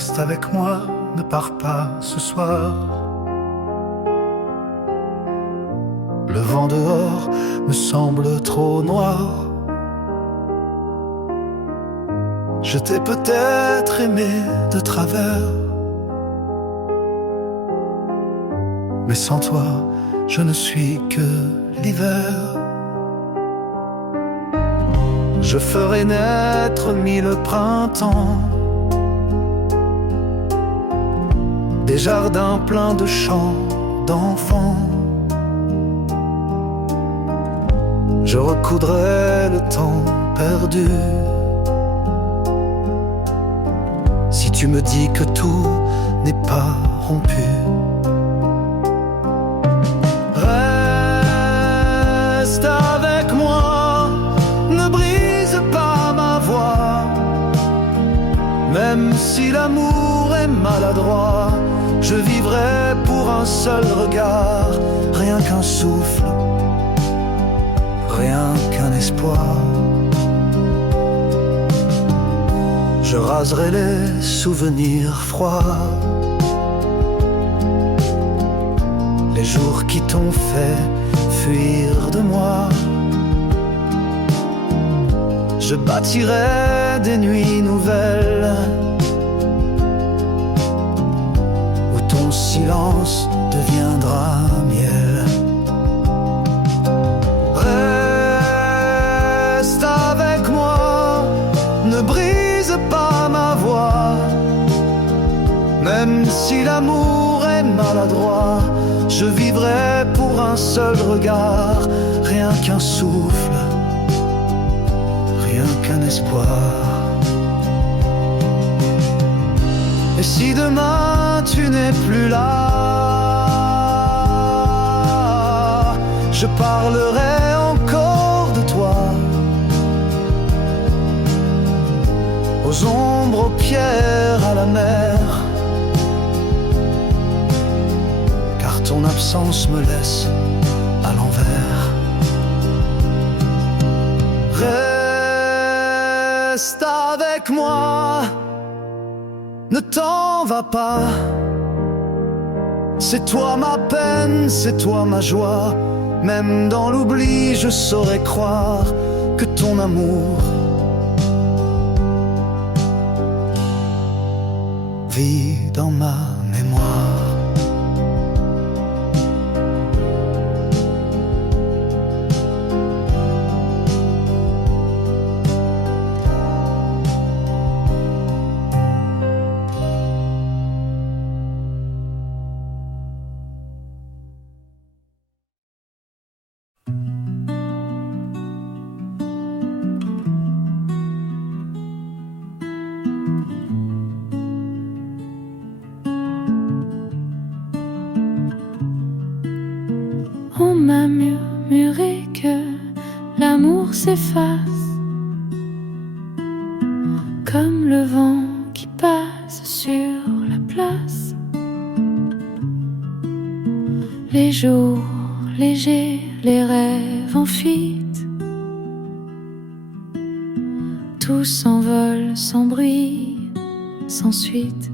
reste avec moi, ne pars pas ce soir. Le vent dehors me semble trop noir. Je t'ai peut-être aimé de travers, mais sans toi, je ne suis que l'hiver. Je ferai naître 1000 printemps, des jardins pleins de chants d'enfants. Je recoudrai le temps perdu. Si tu me dis que tout n'est pas rompu, reste avec moi, ne brise pas ma voix. Même si l'amour est maladroit, je vivrai pour un seul regard, rien qu'un souffle, rien qu'un espoir. Je raserai les souvenirs froids, les jours qui t'ont fait fuir de moi. Je bâtirai des nuits nouvelles où ton silence deviendra miel. Reste avec moi, ne brise pas ma voix. Même si l'amour est maladroit, je vivrai pour un seul regard, rien qu'un souffle, rien qu'un espoir. Et si demain tu n'es plus là, je parlerai encore de toi, aux ombres, aux pierres, à la mer, car ton absence me laisse à l'envers. Reste avec moi, ne t'en va pas. C'est toi ma peine, c'est toi ma joie. Même dans l'oubli, je saurais croire que ton amour vit dans ma mémoire. On m'a murmuré que l'amour s'efface comme le vent qui passe sur la place. Les jours légers, les rêves en fuite, tout s'envole sans bruit, sans suite.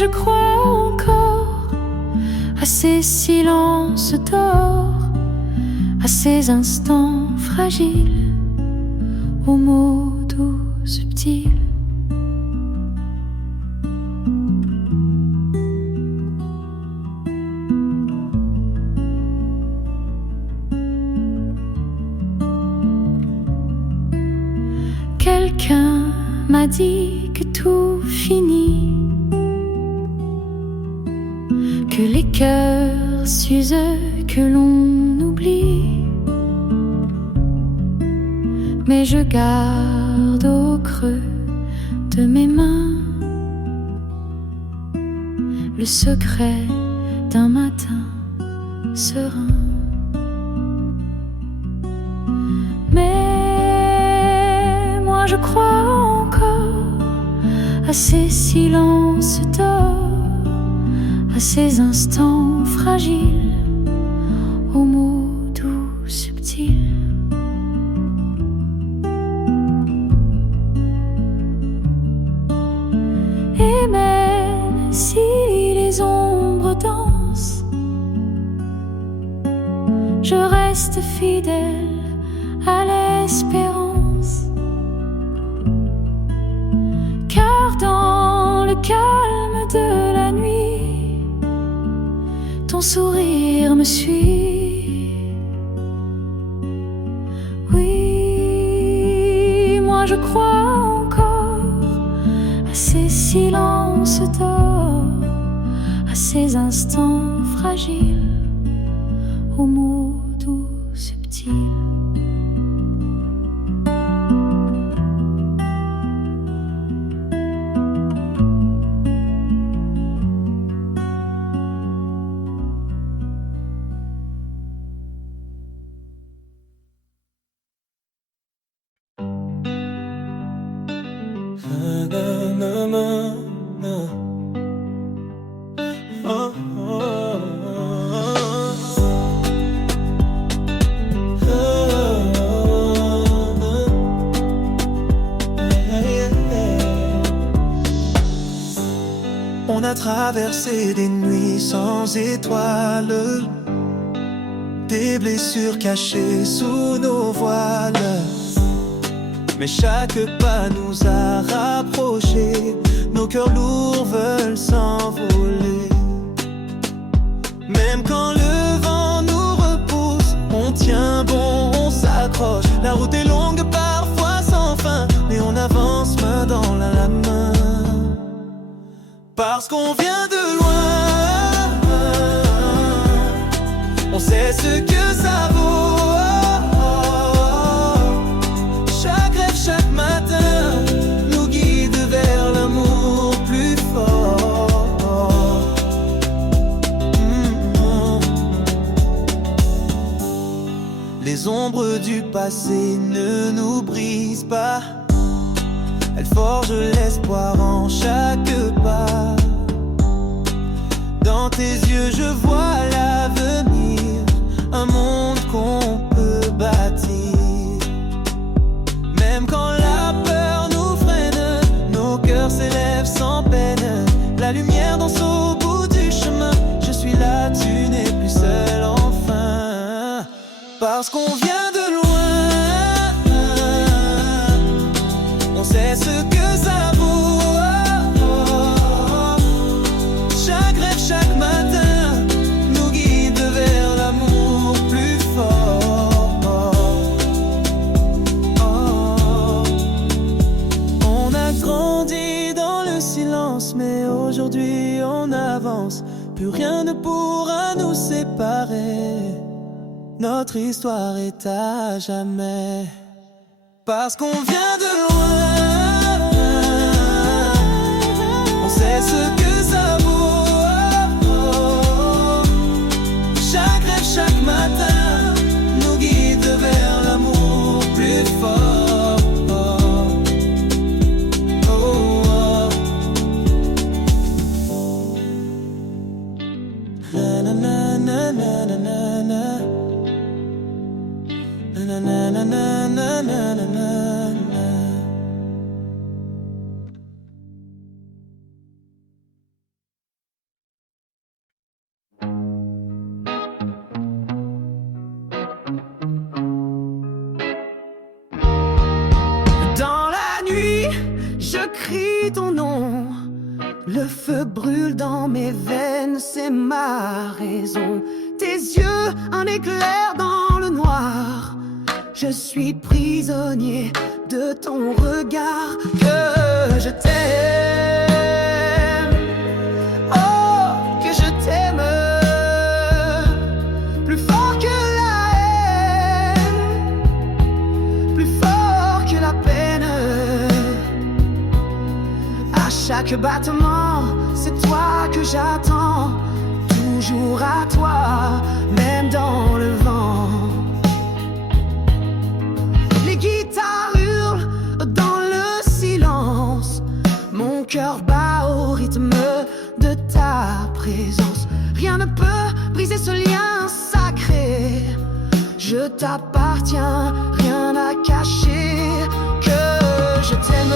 Je crois encore à ces silences d'or, à ces instants fragiles, aux mots doux, subtils. Quelqu'un m'a dit que tout finit, que les cœurs s'usent, que l'on oublie. Mais je garde au creux de mes mains le secret d'un matin serein. Mais moi je crois encore à ces silences d'or, à ces instants fragiles, aux mots doux, subtils. je reste fidèle à l'espérance. Car dans le calme de la nuit, ton sourire me suit. Oui, moi je crois encore à ces silences d'or, à ces instants fragiles, aux mots doux subtils. On a traversé des nuits sans étoiles, des blessures cachées sous nos voiles. Mais chaque pas nous a rapprochés, nos cœurs lourds veulent s'envoler. Même quand le vent nous repousse, on tient bon, on s'accroche. La route est longue, parfois sans fin, mais on avance main dans la main. Parce qu'on vient de loin, on sait ce que ça vaut. Chaque rêve, chaque matin nous guide vers l'amour plus fort. Les ombres du passé ne nous brisent pas, elles forgent l'espoir en chaque pas. Dans tes yeux je vois l'avenir, un monde qu'on peut bâtir. Même quand la peur nous freine, nos cœurs s'élèvent sans peine. La lumière danse au bout du chemin, je suis là, tu n'es plus seul enfin. Parce qu'on vient de loin, on sait ce que ça vaut. Chaque rêve, chaque matin nous guide vers l'amour plus fort. On a grandi dans le silence, mais aujourd'hui on avance. Plus rien ne pourra nous séparer. Notre histoire est à jamais. Parce qu'on vient de loin, on sait ce que ça vaut. Chaque rêve, chaque matin nous guide vers l'amour plus fort. Na na na na na na na. Na na na na na na na na. Dans la nuit, je crie ton nom. Le feu brûle dans mes veines, c'est ma raison. Tes yeux, un éclair dans le noir. Je suis prisonnier de ton regard, que je t'aime. Oh, que je t'aime. Plus fort que la haine, plus fort que la peine. À chaque battement, c'est toi que j'attends. Toujours à toi, même dans le vent. Les guitares hurlent dans le silence. Mon cœur bat au rythme de ta présence. Rien ne peut briser ce lien sacré. Je t'appartiens, rien à cacher. Que je t'aime.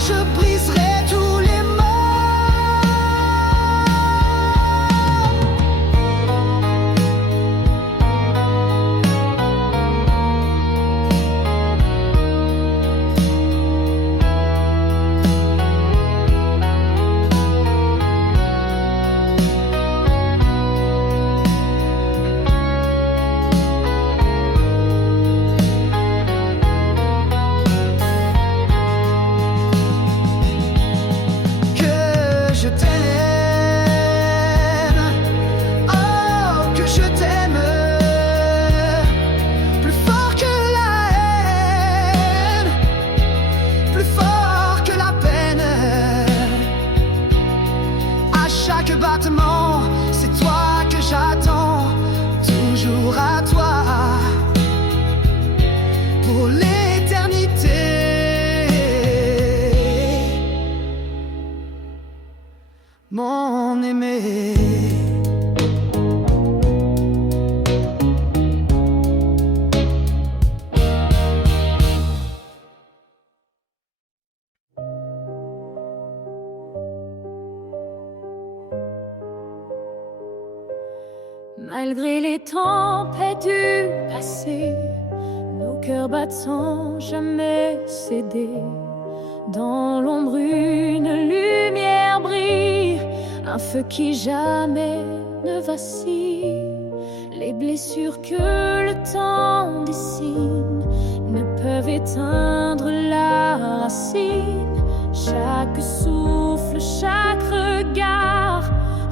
je briserai tous les mots. C'est toi que j'attends, toujours à toi, pour l'éternité. Mon aimé. Malgré les tempêtes du passé, nos cœurs battent sans jamais céder. Dans l'ombre une lumière brille, un feu qui jamais ne vacille. Les blessures que le temps dessine ne peuvent éteindre la racine. Chaque souffle, chaque regard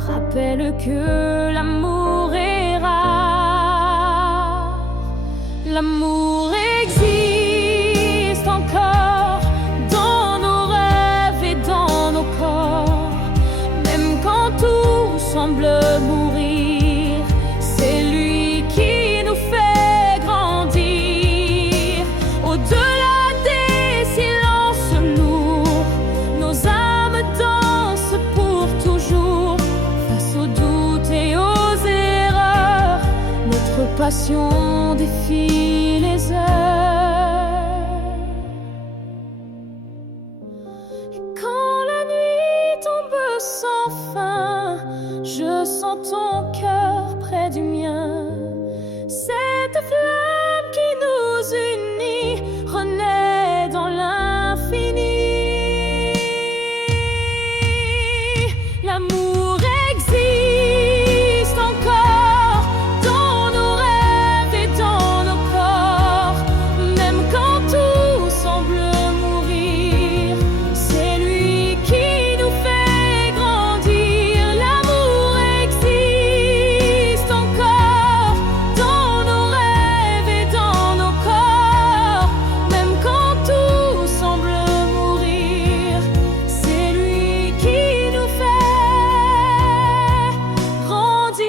rappelle que l'amour est rare. L'amour existe encore dans nos rêves et dans nos corps. Même quand tout semble mourir, c'est lui qui nous fait grandir. Au-delà des silences lourds, nos âmes dansent pour toujours. Face aux doutes et aux erreurs, notre passion défie les heures. Et quand la nuit tombe sans fin, je sens ton cœur près du mien. Cette flamme qui nous unit renaît dans l'infini. L'amour existe encore dans nos rêves et dans nos corps. Même quand tout semble mourir, c'est lui qui nous fait grandir. L'amour existe encore dans nos rêves et dans nos corps. Même quand tout semble mourir, c'est lui qui nous fait grandir.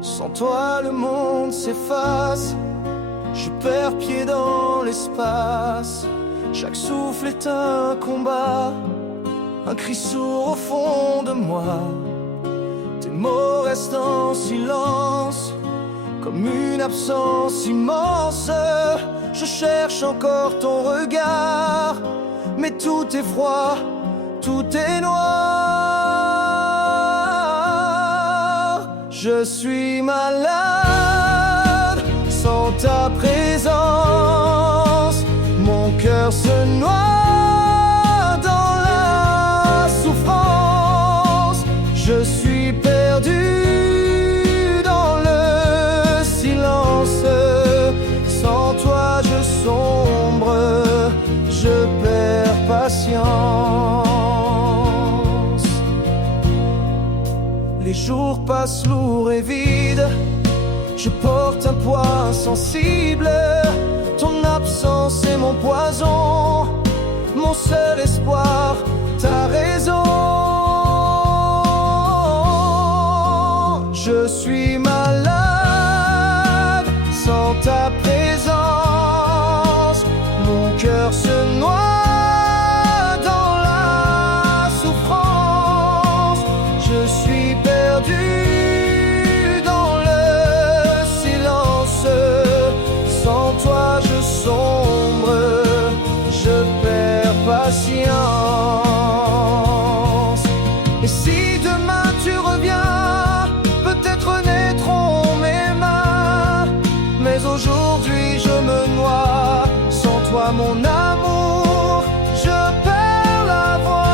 Sans toi le monde s'efface, je perds pied dans l'espace. Chaque souffle est un combat, un cri sourd au fond de moi. Tes mots restent en silence, comme une absence immense. Je cherche encore ton regard, mais tout est froid, tout est noir. Je suis malade sans ta présence. Mon cœur se noie dans la souffrance. Je suis perdu dans le silence. Sans toi je sombre, je perds patience. Les jours passent lourds et vides, je porte un poids insensible. Ton absence est mon poison, mon seul espoir, ta raison. suis malade sans ta présence. Mon cœur se noie dans la souffrance. Je suis perdu dans le silence. Sans toi je sombre, je perds patience. Et si demain tu reviens, peut-être naîtront mes mains. Mais aujourd'hui je me noie. Sans toi mon amour, je perds la voix.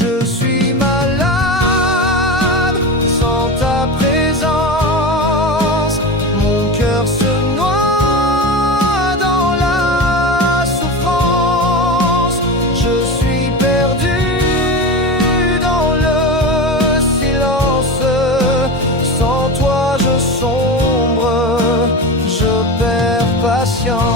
Je suis malade sans ta présence. Mon cœur se noie dans la souffrance. Je suis perdu dans le silence. Sans toi je sombre, je perds patience.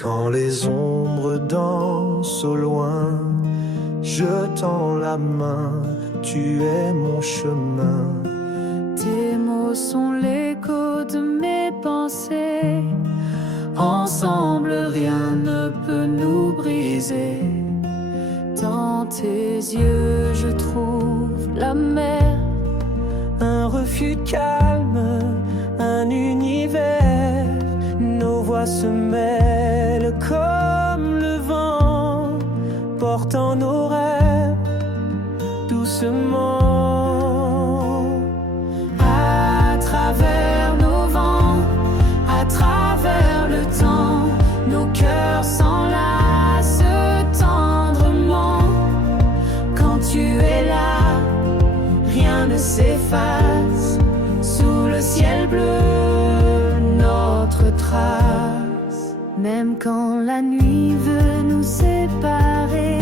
Quand les ombres dansent au loin, je tends la main, tu es mon chemin. Tes mots sont l'écho de mes pensées. Ensemble, rien ne peut nous briser. Dans tes yeux, je trouve la mer, Un refuge calme, un univers. Nos voix se mêlent comme le vent, portant nos rêves doucement. à travers nos vents, à travers le temps, nos cœurs s'enlacent tendrement. Quand tu es là, rien ne s'efface. Sous le ciel bleu, notre trace. Même quand la nuit veut nous séparer,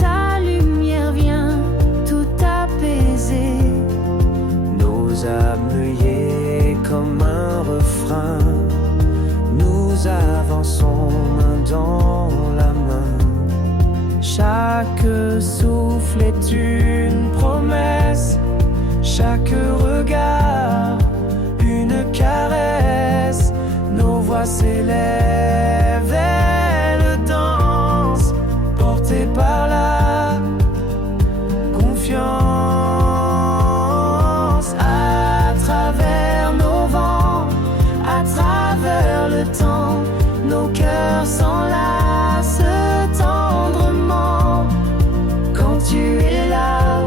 ta lumière vient tout apaiser. Nos âmes liées comme un refrain, nous avançons main dans la main. Chaque souffle est une promesse, chaque regard une caresse. Nos voix s'élèvent, elles dansent, portées par la confiance. À travers nos vents, à travers le temps, nos cœurs s'enlacent tendrement. Quand tu es là,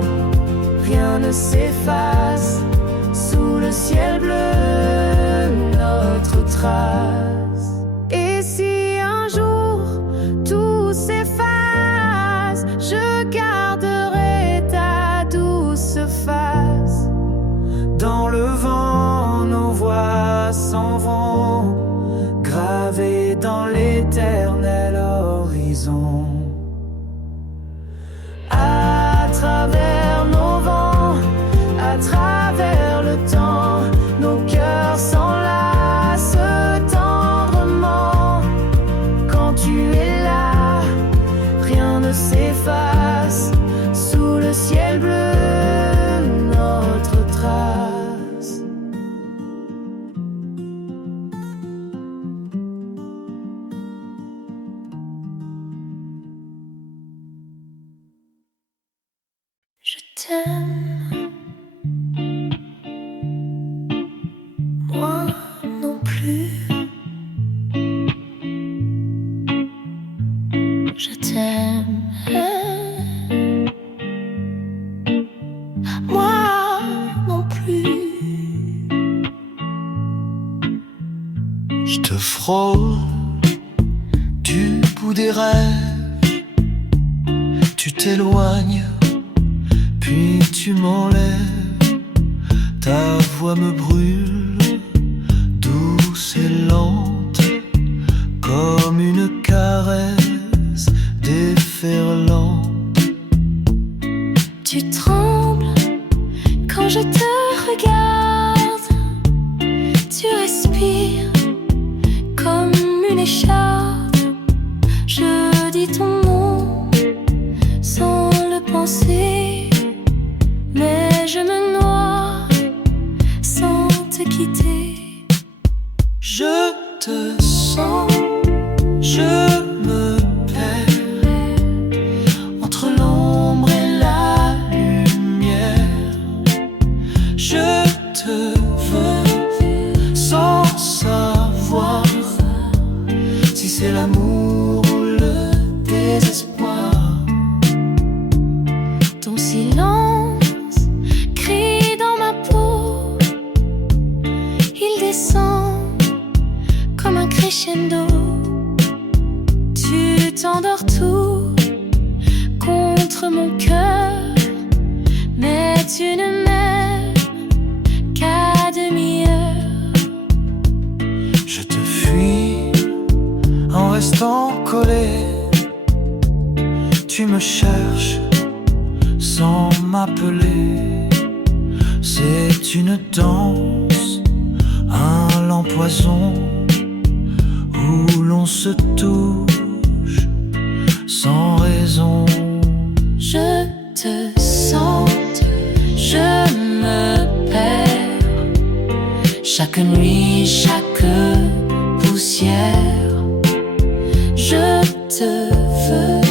rien ne s'efface. Sous le ciel bleu, notre trace. Et si un jour tout s'efface, je garderai ta douce face. Dans le vent, nos voix s'en vont, gravées dans l'éternel horizon. À travers nos vents, à travers le temps, nos cœurs s'enlacent tendrement. Quand tu es là, rien ne s'efface. Sous le ciel bleu, notre trace. Je t'aime, moi non plus. Je t'aime, contrôle du bout des rêves. Tu t'éloignes, puis tu m'enlèves. Ta voix me brûle, douce et lente, comme une caresse déferlante. Tu trembles quand je te regarde. Tu respires comme une écharpe. Je dis ton nom sans le penser, mais je me noie sans te quitter. Je te sens, je me perds entre l'ombre et la lumière. Je te veux sans savoir si c'est l'amour ou le désespoir. Ton silence crie dans ma peau. Il descend comme un crescendo. Tu t'endors tout contre mon cœur, mais tu ne m'aimes qu'à demi-heure. Je te fuis en restant collé. Tu me cherches sans m'appeler. C'est une danse, un lampoison où l'on se touche sans raison. Je te sens, je me perds. Chaque nuit, chaque poussière. Je te veux,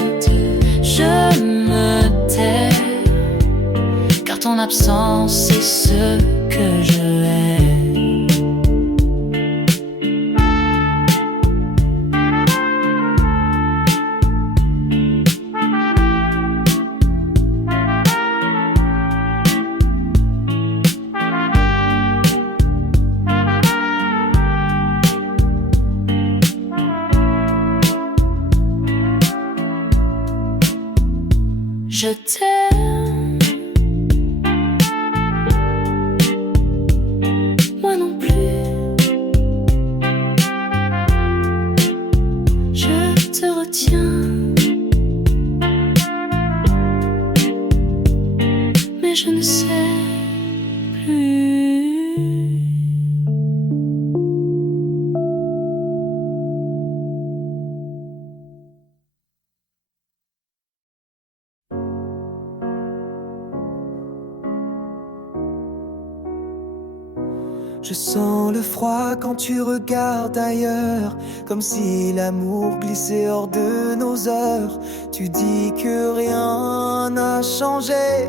je me tais, car ton absence c'est ce que je hais. Je t'aime, moi non plus. Je te retiens, mais je ne sais plus. Je sens le froid quand tu regardes ailleurs, comme si l'amour glissait hors de nos heures. Tu dis que rien n'a changé,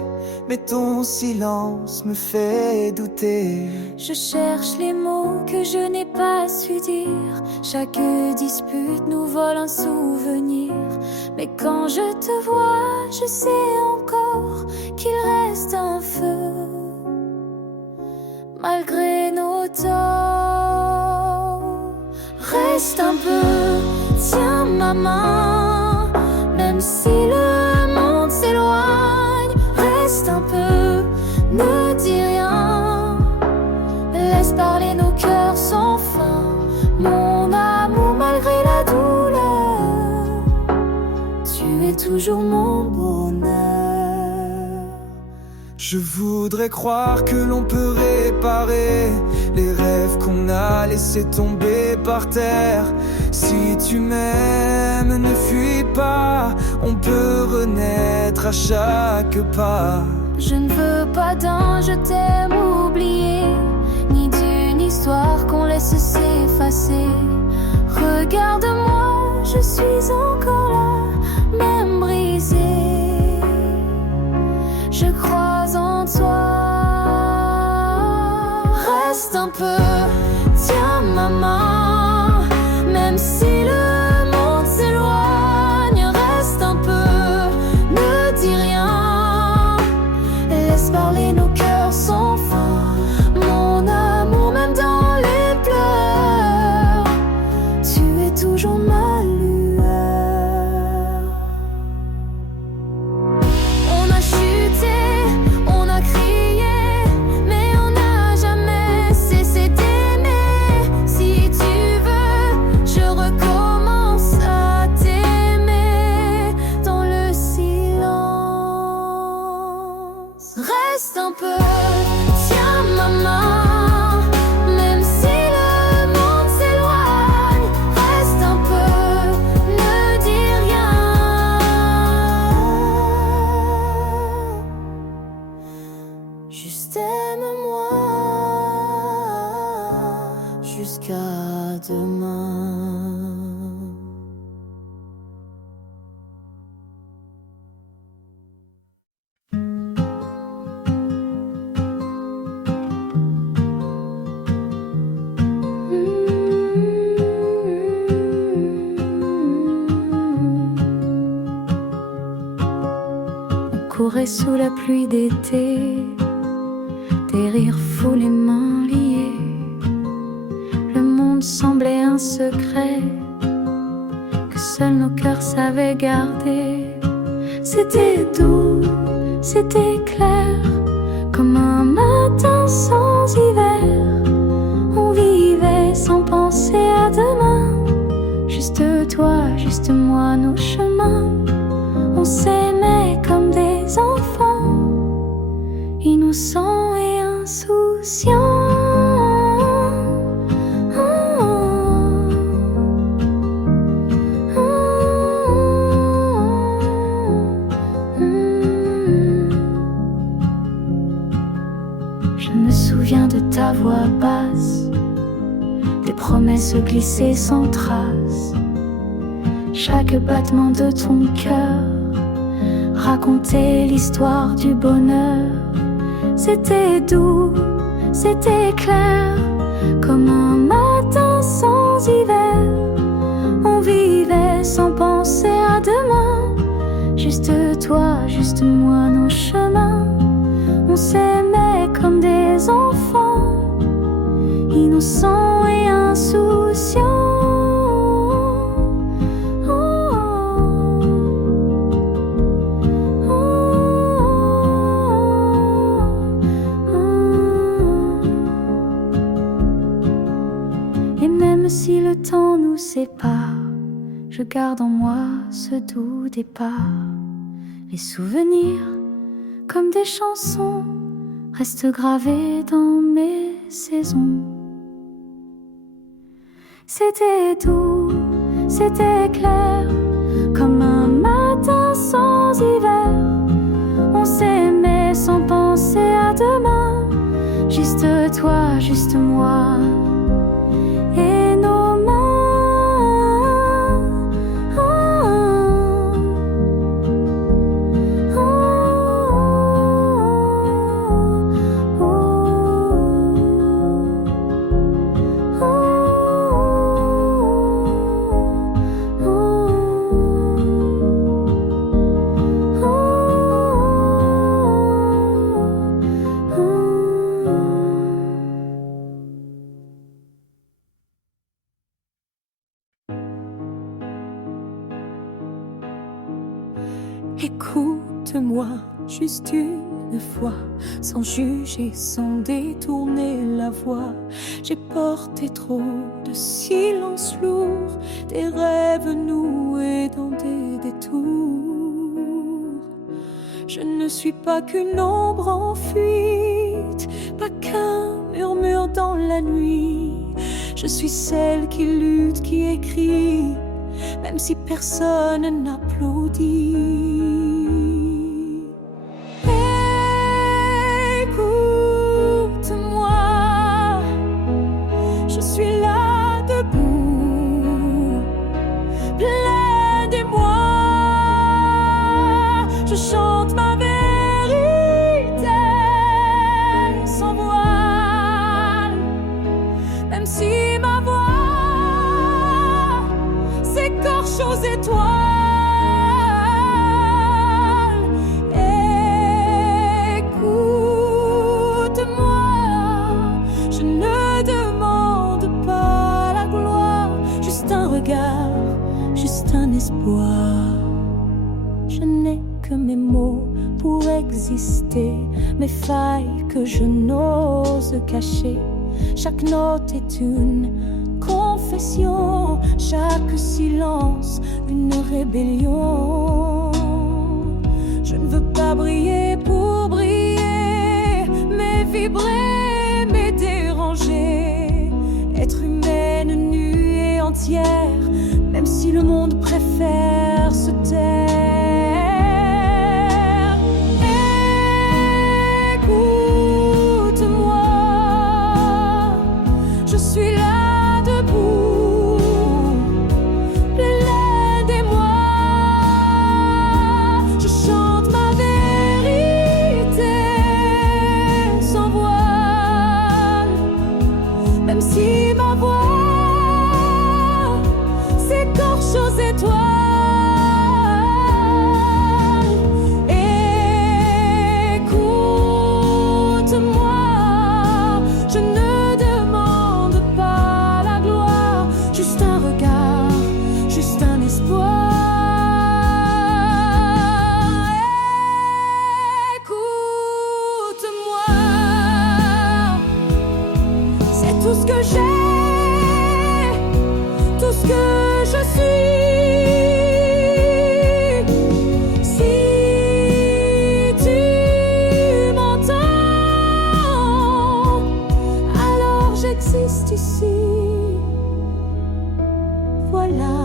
mais ton silence me fait douter. Je cherche les mots que je n'ai pas su dire. Chaque dispute nous vole un souvenir. Mais quand je te vois, je sais encore qu'il reste un feu. Malgré nos torts, reste un peu, tiens ma main. Même si le monde s'éloigne, reste un peu, ne dis rien. Laisse parler nos cœurs sans fin. Mon amour, malgré la douleur, tu es toujours mon bonheur. Je voudrais croire que l'on peut réparer les rêves qu'on a laissés tomber par terre. Si tu m'aimes, ne fuis pas, on peut renaître à chaque pas. Je ne veux pas d'un je t'aime oublié, ni d'une histoire qu'on laisse s'effacer. Regarde-moi, je suis encore là, même brisée. Je crois en toi. Reste un peu, tiens ma main. Même si le monde s'éloigne, reste un peu, ne dis rien. Laisse parler nos cœurs sans fin. Mon amour, même dans les pleurs, un peu, tiens ma main. Même si le monde s'éloigne, reste un peu, ne dis rien. Juste aime-moi jusqu'à demain. Courait sous la pluie d'été, des rires fous, les mains liées. Le monde semblait un secret que seuls nos cœurs savaient garder. C'était doux, c'était clair, comme un matin sans hiver. On vivait sans penser à demain, juste toi, juste moi, nos chemins. On s'aimait comme des enfants, innocents et insouciants. Je me souviens de ta voix basse, des promesses glissées sans trace. Chaque battement de ton cœur racontait l'histoire du bonheur. C'était doux, c'était clair, comme un matin sans hiver. On vivait sans penser à demain, juste toi, juste moi, nos chemins. On s'aimait comme des enfants, innocents et insouciants. Si le temps nous sépare, je garde en moi ce doux départ. Les souvenirs, comme des chansons, restent gravés dans mes saisons. C'était doux, c'était clair, comme un matin sans hiver. On s'aimait sans penser à demain, juste toi, juste moi. Et nos mains, Écoute-moi juste une fois, sans juger, sans détourner la voix. J'ai porté trop de silence lourd, des rêves noués dans des détours. Je ne suis pas qu'une ombre en fuite, pas qu'un murmure dans la nuit. Je suis celle qui lutte, qui écrit, même si personne n'applaudit. Écoute-moi, je suis là debout, plein d'émoi. Je chante ma vérité sans voile, même si ma voix s'écorche aux étoiles. Écoute-moi, je ne demande pas la gloire, juste un regard, juste un espoir. Je n'ai que mes mots pour exister, mes failles que je n'ose cacher. Chaque note est une confession, chaque silence une rébellion. Je ne veux pas briller pour briller, entière, même si le monde préfère se taire. Écoute-moi, je suis là debout, pleine d'émoi. Je chante ma vérité sans voile, même si ma voix s'écorche aux étoiles. Écoute-moi, je ne demande pas la gloire, juste un regard, juste un espoir. Écoute-moi, c'est tout ce que j'ai, tout ce que je suis. Si tu m'entends, alors j'existe ici. Voilà,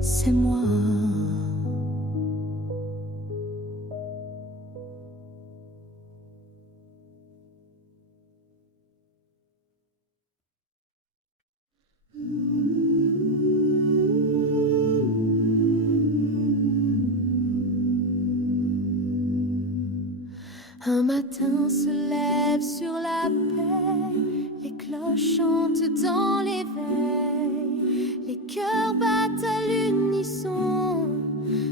c'est moi. Un matin se lève sur la paix, les cloches chantent dans l'éveil, les cœurs battent à l'unisson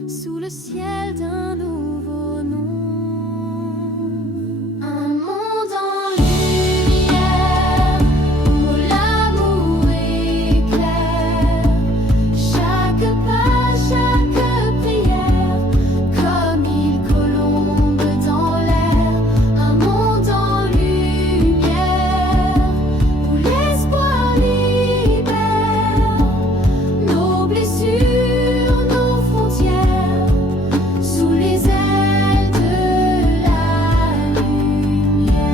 sous le ciel d'un nouveau nom. Un monde en lumière où l'amour éclaire chaque pas, chaque prière, comme mille colombes dans l'air. Un monde en lumière où l'espoir libère nos blessures, nos frontières, sous les ailes de la lumière.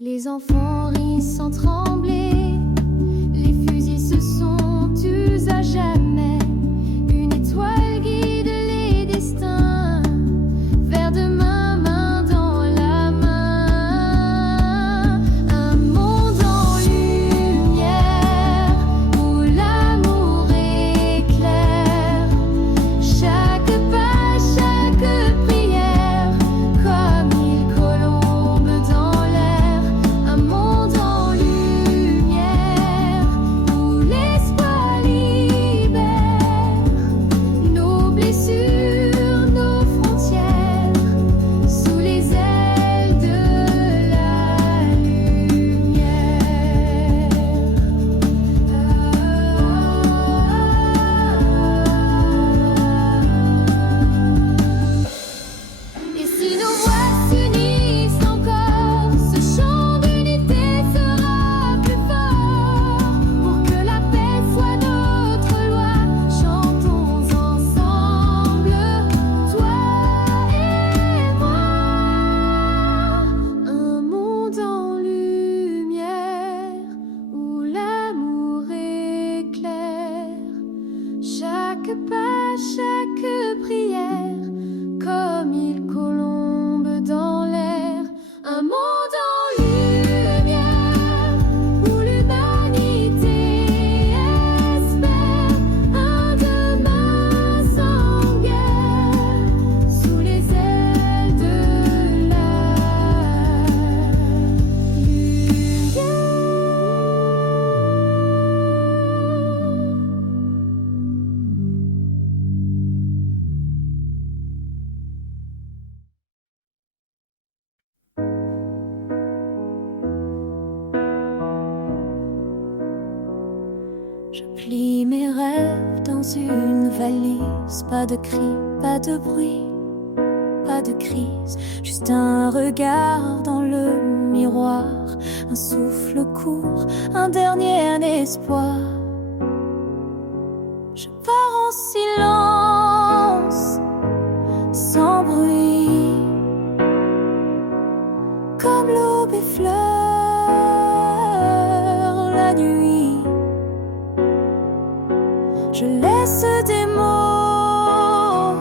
Les enfants rient sans trembler, les fusils se sont tus à jamais. Une étoile guide les destins vers demain, main dans la main. Un monde en lumière où l'amour éclaire chaque pas, chaque prière, comme mille colombes dans l'air. Un monde en lumière où l'espoir libère nos blessures, nos frontières, sous les ailes de la lumière. Et si nos voix s'unissent encore, ce chant d'unité sera plus fort. Pour que la paix soit notre loi, chantons ensemble, toi et moi. Un monde en lumière où l'amour éclaire chaque pas, chaque prière, comme mille colombes dans l'air. Un monde en lumière où l'humanité espère un demain sans guerre, sous les ailes de la lumière. Je plie mes rêves dans une valise, pas de cris, pas de bruit, pas de crise, juste un regard dans le miroir, un souffle court, un dernier espoir. Je pars en silence, sans bruit, comme l'aube effleure laisse des mots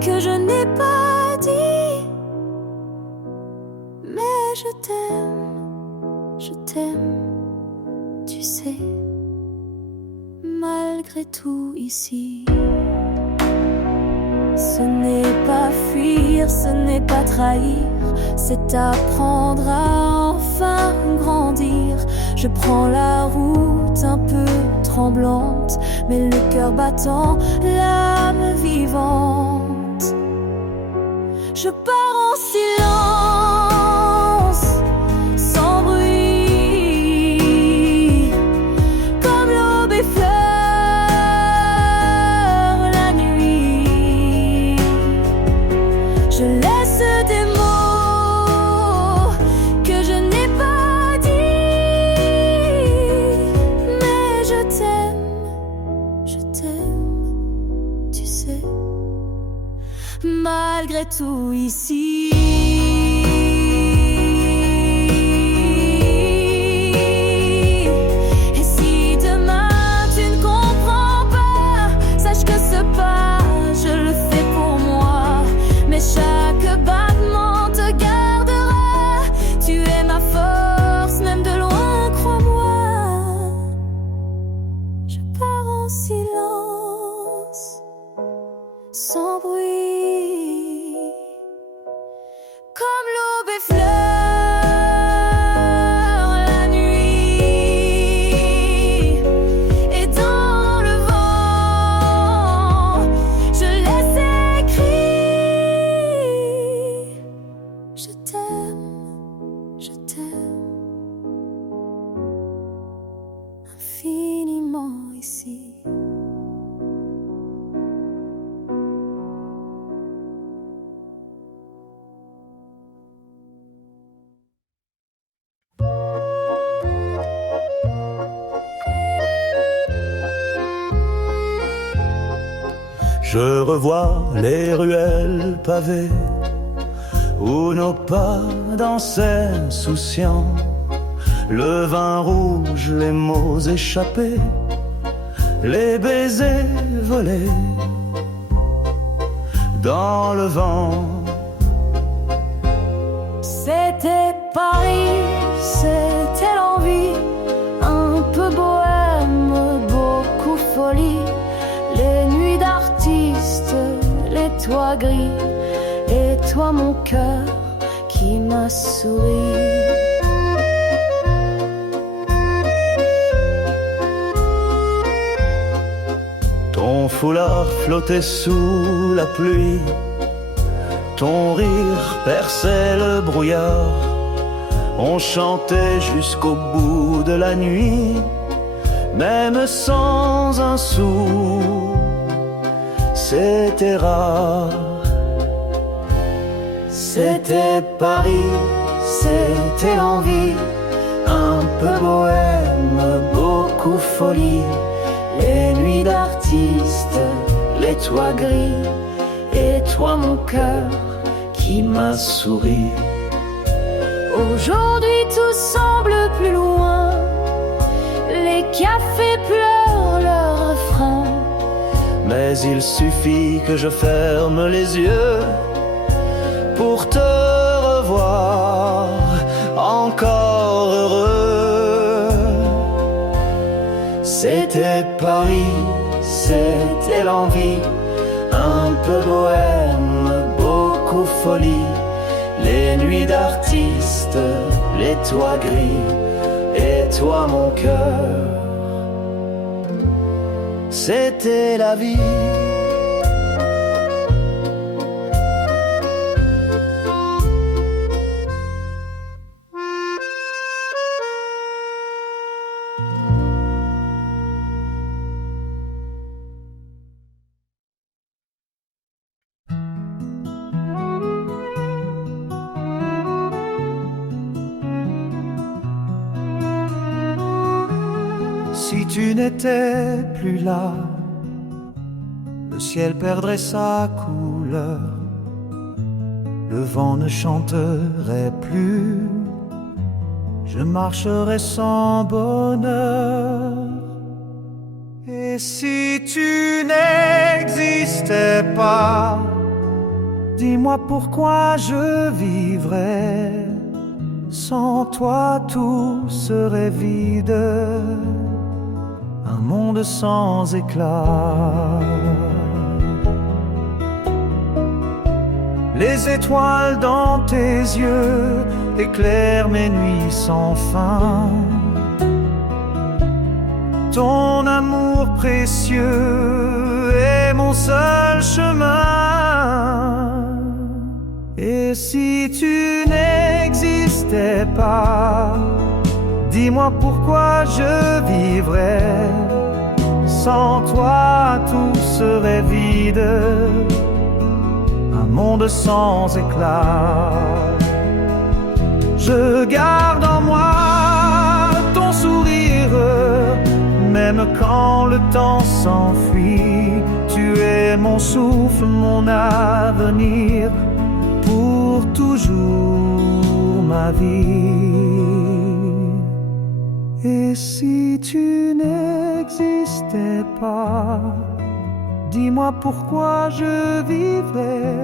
que je n'ai pas dit. Mais je t'aime, tu sais, malgré tout ici. Ce n'est pas fuir, ce n'est pas trahir, c'est apprendre à enfin grandir. Je prends la route un peu tremblante, mais le cœur battant, l'âme vivante. Je pars en silence, sans bruit, comme l'aube effleure la nuit. Je laisse des mots que je n'ai pas dit. Mais je t'aime, tu sais, malgré tout ici. Et si demain tu ne comprends pas, sache que ce pas, je le fais pour moi. Mais chaque battement te gardera. Tu es ma force, même de loin, crois-moi. Je pars en silence, sans bruit, comme l'aube effleure la nuit. Et dans le vent, je laisse écrit: je t'aime infiniment ici. Je revois les ruelles pavées où nos pas dansaient insouciants, le vin rouge, les mots échappés, les baisers volés dans le vent. C'était Paris, c'était l'envie, un peu bohème, beaucoup folie. Les nuits d'artistes, les toits gris, et toi mon cœur qui m'a souri. Ton foulard flottait sous la pluie, ton rire perçait le brouillard. On chantait jusqu'au bout de la nuit, même sans un sou, c'était rare. C'était Paris, c'était l'envie, un peu bohème, beaucoup folie. Les nuits d'artistes, les toits gris, et toi mon cœur qui m'a souri. Aujourd'hui tout semble plus loin, les cafés pleurent leur refrain. Mais il suffit que je ferme les yeux pour te revoir encore heureux. C'était Paris, c'était l'envie, un peu bohème, beaucoup folie. Les nuits d'artistes, les toits gris, et toi mon cœur, c'était la vie. Si tu n'étais plus là, le ciel perdrait sa couleur, le vent ne chanterait plus, je marcherais sans bonheur. Et si tu n'existais pas, dis-moi pourquoi je vivrais. Sans toi tout serait vide, un monde sans éclat. Les étoiles dans tes yeux éclairent mes nuits sans fin. Ton amour précieux est mon seul chemin. Et si tu n'existais pas, dis-moi pourquoi je vivrais. Sans toi tout serait vide, un monde sans éclat. Je garde en moi ton sourire, même quand le temps s'enfuit. Tu es mon souffle, mon avenir, pour toujours ma vie. Et si tu n'existais pas, dis-moi pourquoi je vivrais.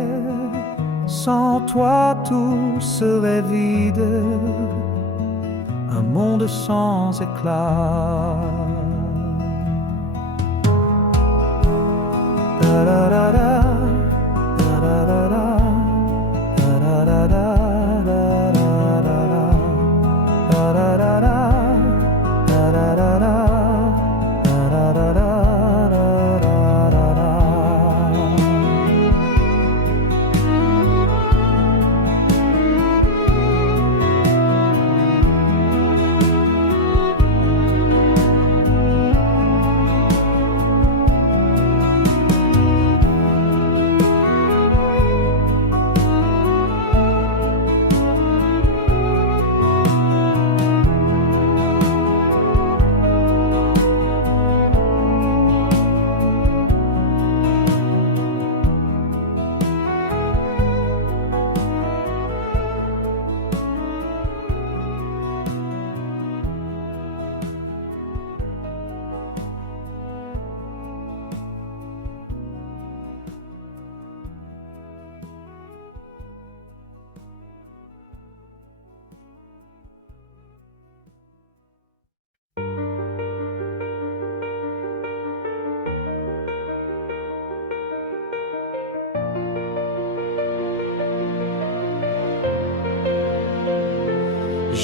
Sans toi tout serait vide, un monde sans éclat. Da da da da, da da da da, da da da da, da da da da, da da da da, da da da da.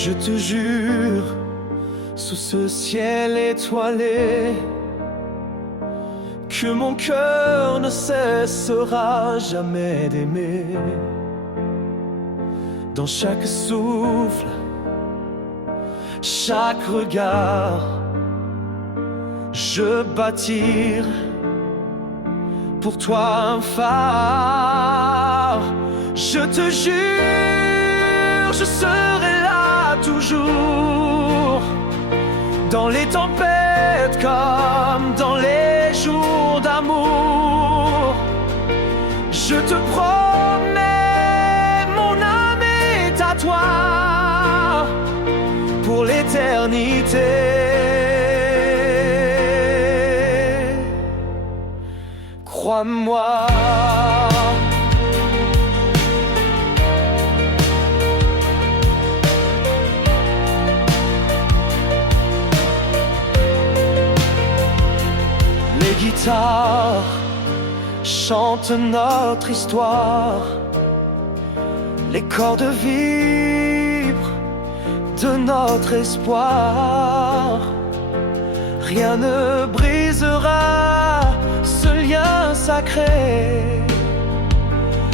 Je te jure, sous ce ciel étoilé, que mon cœur ne cessera jamais d'aimer. Dans chaque souffle, chaque regard, je bâtir pour toi un phare. Je te jure, je serai là toujours, dans les tempêtes comme dans les jours d'amour. Je te promets, mon âme est à toi pour l'éternité. Crois-moi. Les guitares chantent notre histoire, les cordes vibrent de notre espoir. Rien ne brisera ce lien sacré.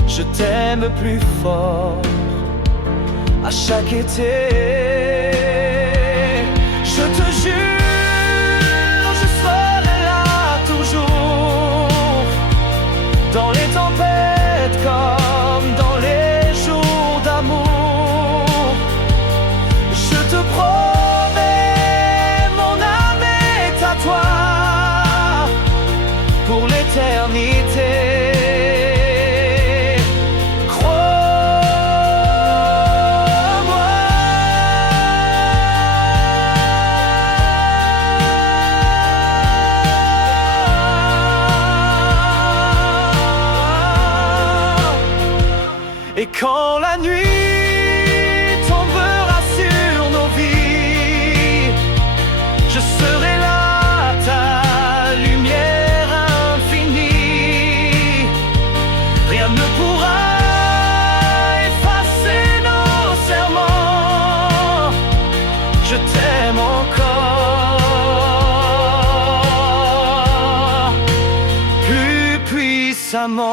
Je t'aime plus fort à chaque été. Je te jure, je serai là toujours, dans les tempêtes comme dans les jours d'amour. Je te promets, mon âme est à toi pour l'éternité. Et quand la nuit tombera sur nos vies, je serai là, ta lumière infinie. Rien ne pourra effacer nos serments. Je t'aime encore plus puissamment.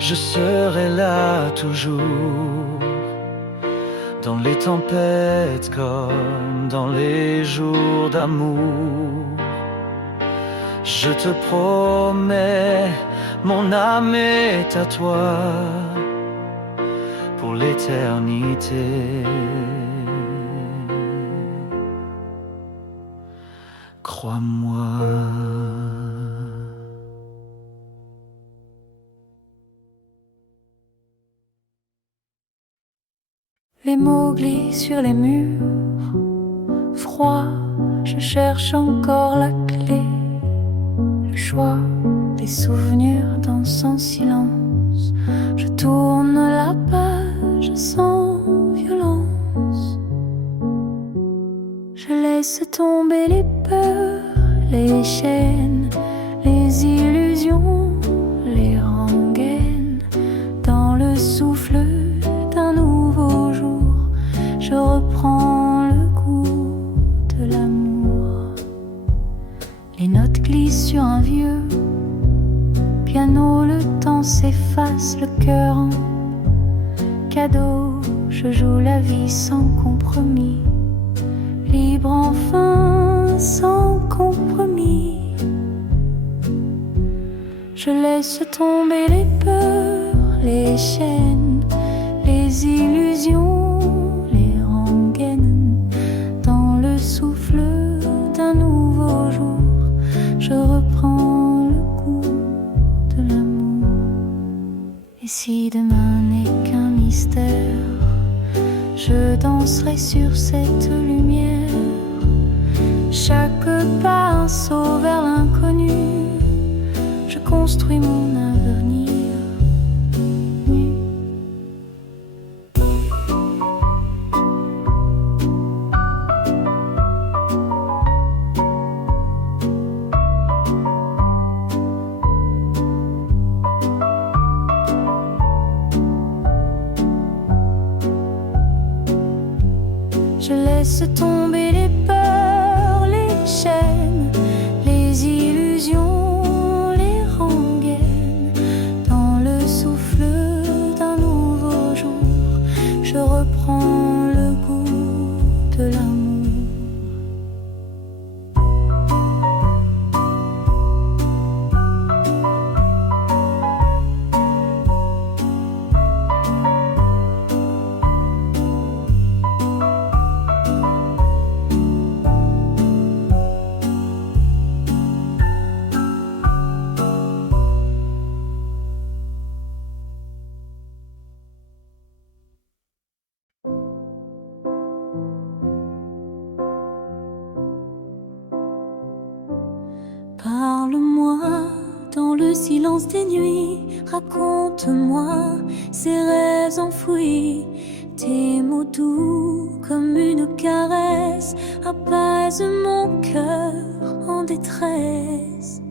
Je serai là toujours, dans les tempêtes comme dans les jours d'amour. Je te promets, mon âme est à toi pour l'éternité. Crois-moi. Les mots glissent sur les murs, froid, je cherche encore la clé. Le choix des souvenirs dans son silence. Je tourne la page sans violence. Je laisse tomber les peurs, les chaînes, les illusions, les rengaines. Dans le souffle d'un nouveau jour, je reprends le goût de l'amour. Les notes glissent sur un vieux piano, le temps s'efface, le cœur en cadeau. Je joue la vie sans compromis, libre enfin sans compromis. Je laisse tomber les peurs, les chaînes, les illusions, les rengaines. Dans le souffle d'un nouveau jour, je reprends le goût de l'amour. Et si demain n'est qu'un mystère, je danserai sur cette lumière. Chaque pas un saut vers l'inconnu, je construis mon avenir nu. Je laisse tomber les peurs, les chaînes, les illusions, les rengaines. Dans le souffle d'un nouveau jour, je reprends le goût de l'amour. Parle-moi dans le silence des nuits, raconte-moi ces rêves enfouis. Tes mots doux comme une caresse apaisent mon cœur en détresse.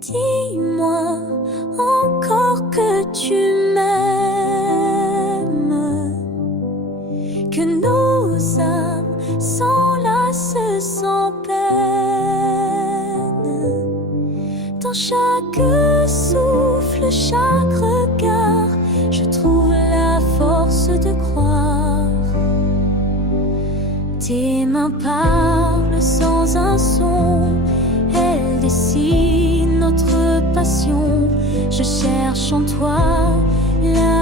Dis-moi encore que tu m'aimes, que nos âmes s'enlacent sans peine. Dans chaque souffle, chaque regard, je trouve la force de croire. Tes mains parlent sans un son, elles dessinent notre passion. Je cherche en toi la